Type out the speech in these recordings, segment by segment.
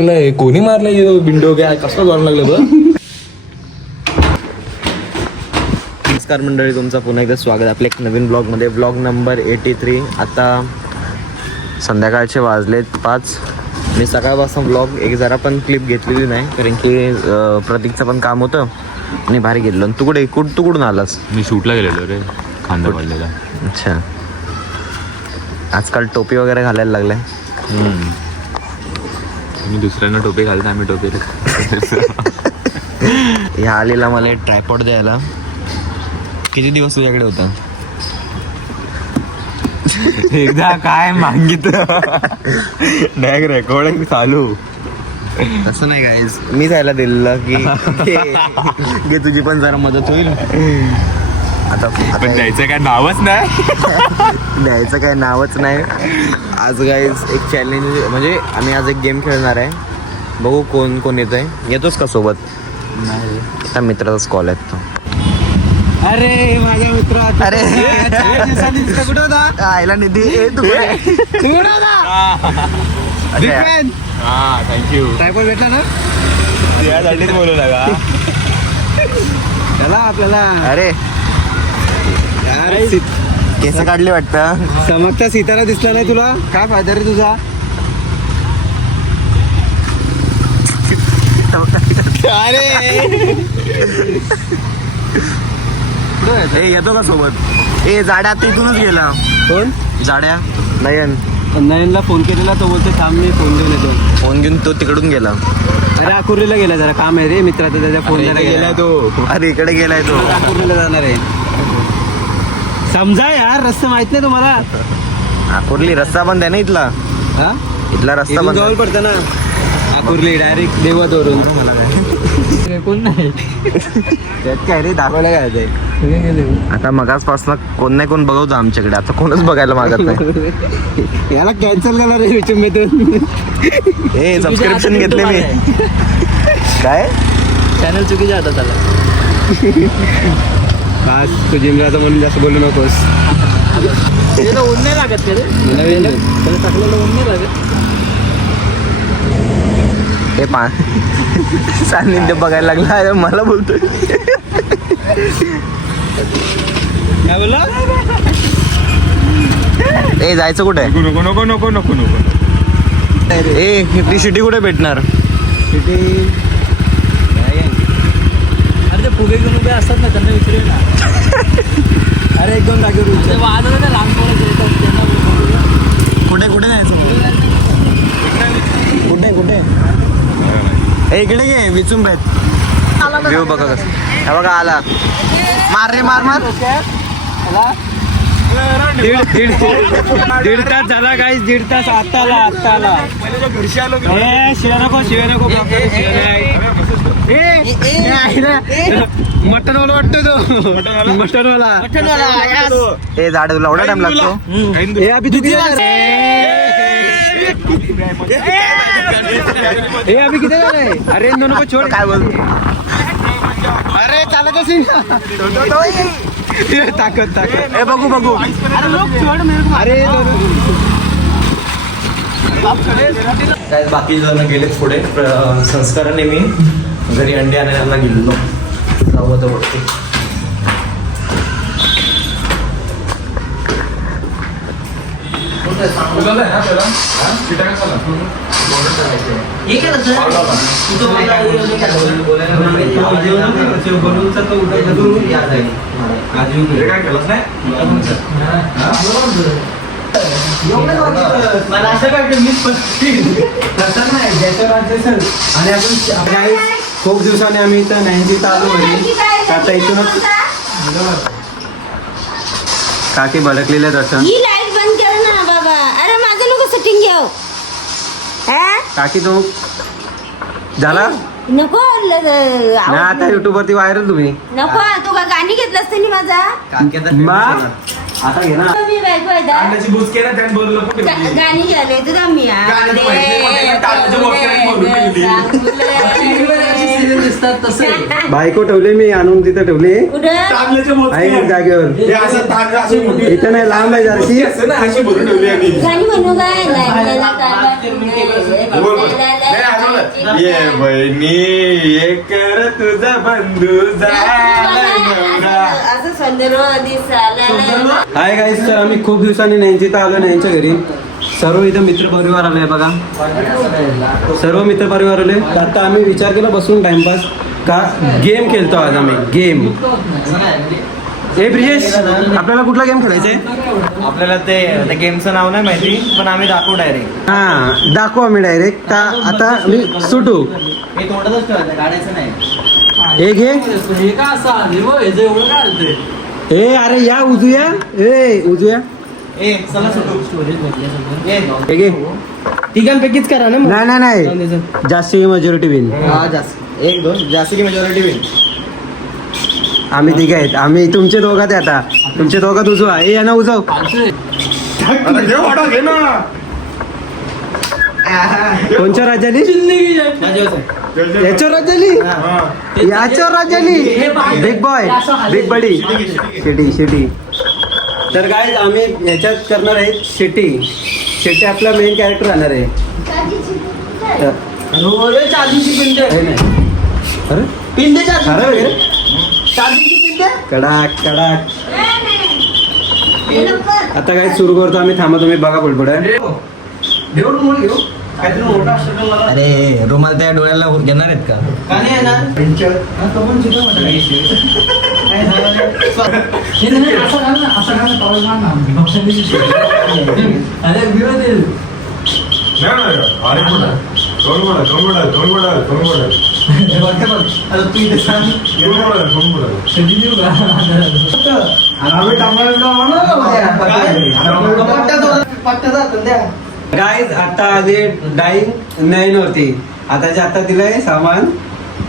कोणी मारलंय बिंडो काय कसं जाणं लागलं बघ. नमस्कार मंडळी, तुमचं पुन्हा एकदा स्वागत आपल्या एक नवीन ब्लॉगमध्ये. Blog number 83. आता संध्याकाळचे वाजलेत 5. मी सकाळपासून ब्लॉग एक जरा पण क्लिप घेतलेली नाही, कारण की प्रतीकचं पण काम होतं आणि बाहेर गेलो. तू कुठून आलास? मी शूटला गेलेलो रे, खांदा पडलेला. अच्छा, आजकाल टोपी वगैरे घालायला लागलाय. मी दुसऱ्यांना टोपी घालतो, आम्ही टोपी ह्या आलेला मला ट्रायपॉड द्यायला. किती दिवस तुझ्याकडे होता? एकदा काय मागितलं नाही रेकॉर्डिंग चालू. तसं नाही गाईज, मी जायला दिलेलं की तुझी पण जरा मदत होईल. आता पण द्यायचं काय नावच नाही. द्यायचं काय नावच नाही. आज गाईज एक चॅलेंज, म्हणजे आम्ही आज एक गेम खेळणार आहे. बघू कोण कोण येत आहे. येतोच का सोबत? नाही, त्या मित्राचाच कॉल आहे तो. अरे माझा मित्र, अरे कुठं होता? आयला निधी तू हा थँक्यू. ट्रायपॉड भेटला ना त्यासाठीच बोलू नका त्याला आपल्याला. अरे केस काढले वाटतं. चमकता सितारा दिसला नाही तुला? काय फायदा रे तुझा? ए येतो का सोबत? ए जाड्या तिथूनच गेला. कोण? जाड्या नयन. नयनला फोन केलेला, तो बोलतो थांब मी फोन घेऊन येतो. फोन घेऊन तो तिकडून गेला. अरे अकुर्लीला गेला, जरा काम आहे रे मित्राचा, त्याच्या फोन गेला तो. अरे इकडे गेलाय तो. अकुर्लीला जाणार आहे. समजा यार, रस्ता माहित नाही तुम्हाला? अकोरली रस्ता बंद आहे ना इथला. हा, इथला रस्ता इथून बंद जवळ पडतं ना अकुर्ली, डायरेक्ट देवदवरून. कोण नाही त्यात काय रे, दाखवायला काय ते. आता मगाचपासून कोण नाही कोण बघवतो आमच्याकडे. आता कोणच बघायला मागत नाही. याला कॅन्सल करा रे विचंबेतून. ए सबस्क्रिप्शन घेतले मी. काय चॅनल चुकीच्या हातात आला. आज तू जिमला आता म्हणून जास्त बोलू नकोस. ऊन नाही लागत का रे? त्याला टाकलेलं ऊन नाही लागत. हे सान्निध्य बघायला लागला. अरे मला बोलतोय. काय बोलला? ए जायचं कुठे? नको नको नको नको नको. ए ती शिटी कुठे भेटणार? अरे ते फुगे घेऊन उभे असतात ना, त्यांना विचारेल ना. अरे एक दोन जागेवर लहान कुठे कुठे जायचं? कुठे कुठे? ए इकडे घे विचून भेट. व्ह्यू बघा कसं. हे बघा आला. मार रे मार मार. दीड तास झाला गाईस, दीड तास. आता आला. शिव्या नको. मटन वाला वाटतो तो. मटन वाला. ए झाड तुला एवढा टाइम लागतो? अभि तू अभि किती झालंय? अरे नको छोड. काय बोलतो? अरे चालत असेल ताकद. ए बघू. अरे बाकी जण गेलेच पुढे. संस्काराने मी घरी अंडे आणायला गेलेलो. वरती मला असं वाटतं मी तसं नाही, ज्याच्या राज्य आणि आपण खूप दिवसांनी आम्ही इथं 90 आलो घरी. आता इथूनच काकी भडकलेले आहेत. ही लाईट बंद कर ना बाबा. अरे माझं नको सेटिंग घेऊ. काकी तो झाला नको नाही. आता युट्यूब वरती व्हायरल तुम्ही. नको, तू का गाणी घेतलास त्यांनी माझा? आता घे ना. मी बायको आहे दा. गाणी घ्यायला तुझा मी बायको ठेवले मी आणून तिथं ठेवली कुठं आहे जागेवर. इथं नाही, लांब आहे जराशी. गाणी म्हणू काय? ये बहिणी एक कर तुझा बंधू झाला नवरा. असं सुंदर दिसायला हाय गाईस, तर आम्ही खूप दिवसांनी नैनची इथं आलो नैनच्या घरी. सर्व इथं मित्र परिवार आले बघा, सर्व मित्र परिवार आले. तर आता आम्ही विचार केला बसून टाइमपास का गेम खेळतो आज आम्ही. गेम ए ब्रिजेश, आपल्याला कुठला गेम खेळायचा आहे? आपल्याला ते गेमचं नाव नाही माहिती, पण आम्ही दाखवू डायरेक्ट. हा दाखवू आम्ही डायरेक्ट. आता मी सुटू. हे तोंडातच ठेवायचं, काढायचं नाही. हे घे. ए अरे या उजूया, ए उजूया. ए चला सुटू. हे घे. तिघांपैकीच करा ना. नाही नाही नाही, जास्ती मेजॉरिटी विन. हा जास्त 1-2 जास्त की मेजॉरिटी विन. आम्ही तिघ आहेत. आम्ही तुमचे दोघात आहे. आता तुमचे दोघात उजवा. ए यांना उजव. आता घे वाटा घे ना. कोणच्या राज्याली? याच्यावर राज्याली, याच्यावर राज्याली. बिग बॉय, बिग बडी. शेटी शेटी. तर काय आम्ही याच्यात करणार आहे शेटी. शेटी आपला मेन कॅरेक्टर राहणार आहे. हे नाही. अरे खरं वगैरे कडाक कडाक. आता काय सुरू करतो आम्ही. थांबा तुम्ही बघा पुढे. अरे रुमाल त्या डोळ्याला घेणार आहेत का? अरे दोन गाईज आता आली डाईंग नाही नव्हती. आताच्या आता दिलंय सामान.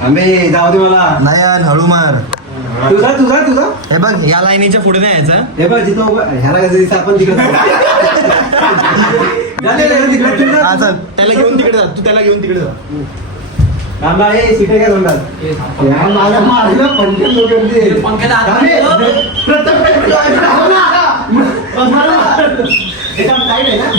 आम्ही जाऊ दे मला. नाही हळू मार. तुझा तुझा तुझा. हे बघ या लाईनीच्या पुढे नाही यायचं. हे बघ जिथं उभं- ह्याला कसं दिसतं आपण तिकडे जाऊ. तिकडे तुझा. हा चल, त्याला घेऊन तिकडे जा. तू त्याला घेऊन तिकडे जा. थांबा, हे सीटे काय म्हणतात? या मला मारलं पंचायत लोकांनी. एकदम tight आहे ना?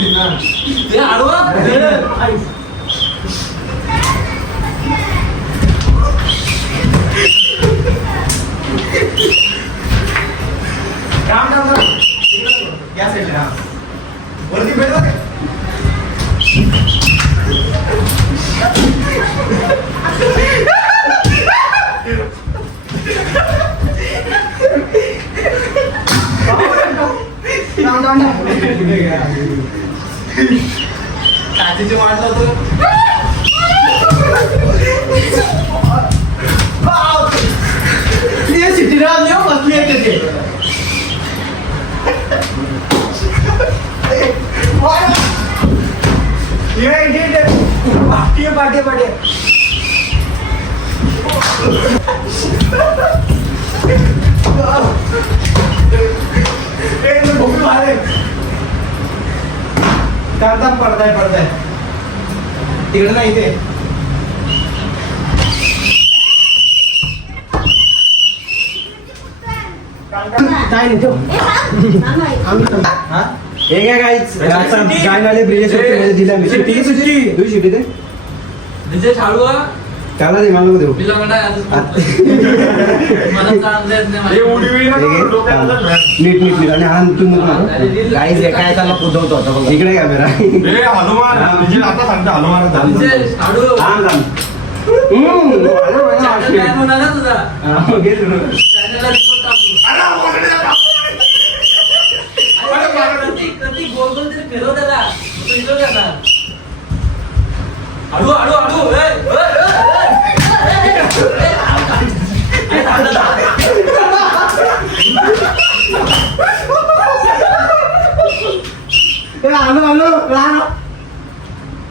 पडताय तिकडे नाही ते. हे काय गाईच गाय आले ब्रिजेश दिला मी. शिट्टी दे तुझी. तुझी शिट्टी दे. त्याला दे, मला नको देऊ. नीट नीट नीट. आणि हा तू गाईज काय त्याला पुजवतो आता बघा. इकडे कॅमेरा. हनुमान आता सांगता हनुमान थांब थांब.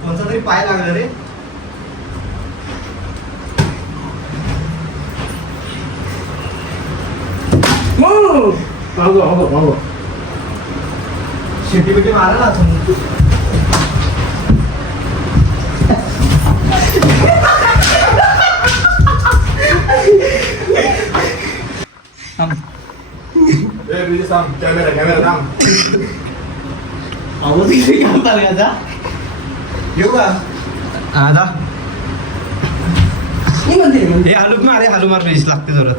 कोणता तरी पाय लागला रे. शिट्टी बिट्टी मारा ना तुम्ही. कॅमेरा आवाज किती काम करायचा. येऊ का? आता हे हालू मारे हालू मार प्लीज लागते जोरात.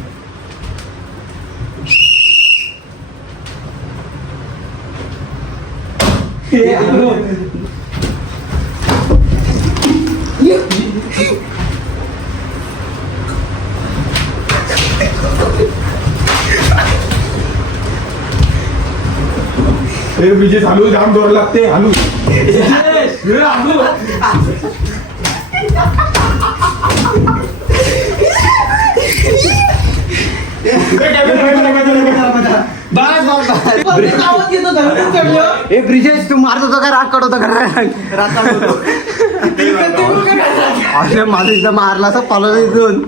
विजय हालू जाम जोर लागते हालू ब्रिजेश तू मारत होता का राग काढ होता का माझं इथं मारला असं पालवलं इथून.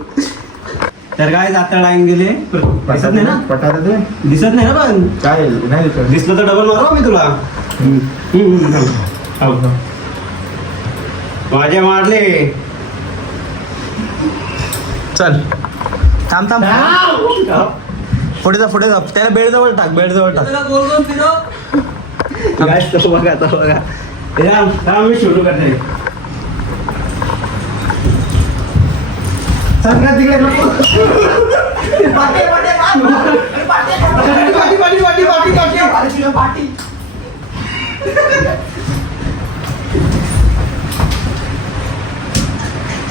तर काय आता लाईन गेले दिसत नाही ना दिसत नाही ना पण काय नाही दिसलं तर डबल मारू मी तुला. माझे मारले चल थांब थांब पुढे जा त्याला बेड जवळ टाक बघा आता बघा मी सुरू करते.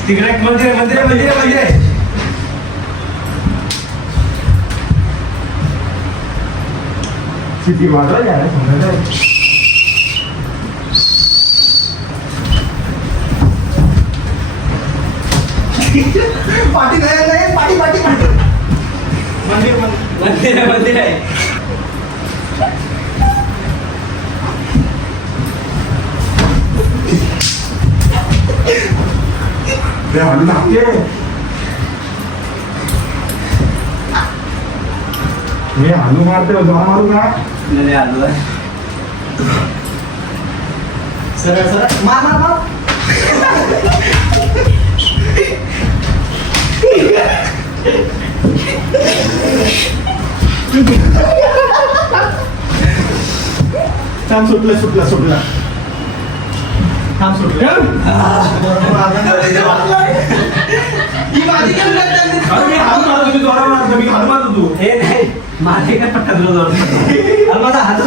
तिकडे एक मंदिर आहे. किती वाजवा यार समजा मंदिर आहे. ते हालू लागते मी हालू मारते जोर मारू का सरळ मार थांब सुटला माझे काय पट्टा तुला माझा हात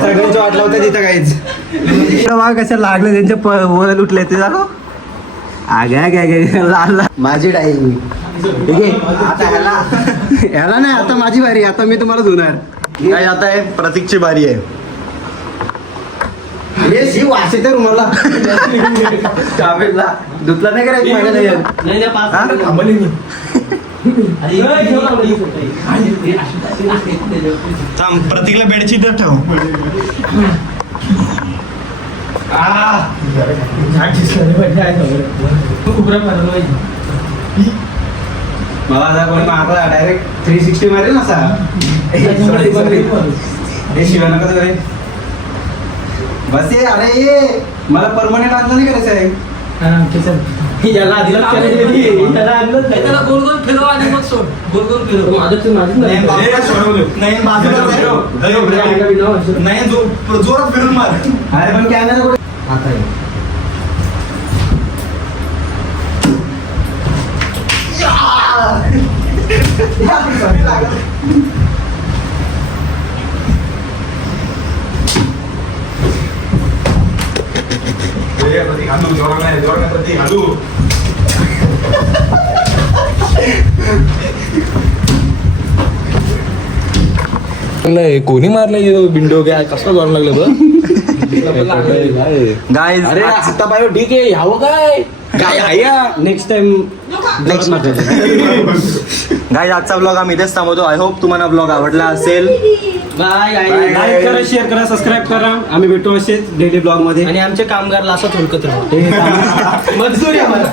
सगळ्यांच्या वाट लावतात तिथं काहीच कशा लागलं त्यांच्या वर उठले ते दाखव लाल माझी डाई आता ह्याला नाही आता माझी बारी आता मी तुम्हाला धुणार काय आता आहे प्रतीकची बारी आहे. हे शिव वासे तर मला धुतला नाही करायचं प्रतीकला बेडची तर ठेव. मला आता डायरेक्ट 360 मारेल ना असा हे शिवाय नका करे बस ये. अरे ये मला परमनंट आणलं नाही करायचं आहे. त्याला गोल गोल फिरव आणि मग सोड. गोल गोल फिरव. नाही जोरात फिरून मार. अरे पण कॅमेरा कुठे आता हालू जोर नाही हालू कोणी मारलं विंडो काय कसं जोर लागलं गाईज अरे आता पाहिजे ठीक आहे यावं काय नेक्स्ट टाइम गाईज आजचा ब्लॉग आम्ही इथेच थांबवतो. आय होप तुम्हाला ब्लॉग आवडला असेल. लाईक करा, शेअर करा, सबस्क्राईब करा. आम्ही भेटू असेच डेली ब्लॉग मध्ये आणि आमचे कामगार असं थोडकत राहू. मजदूरी आम्हाला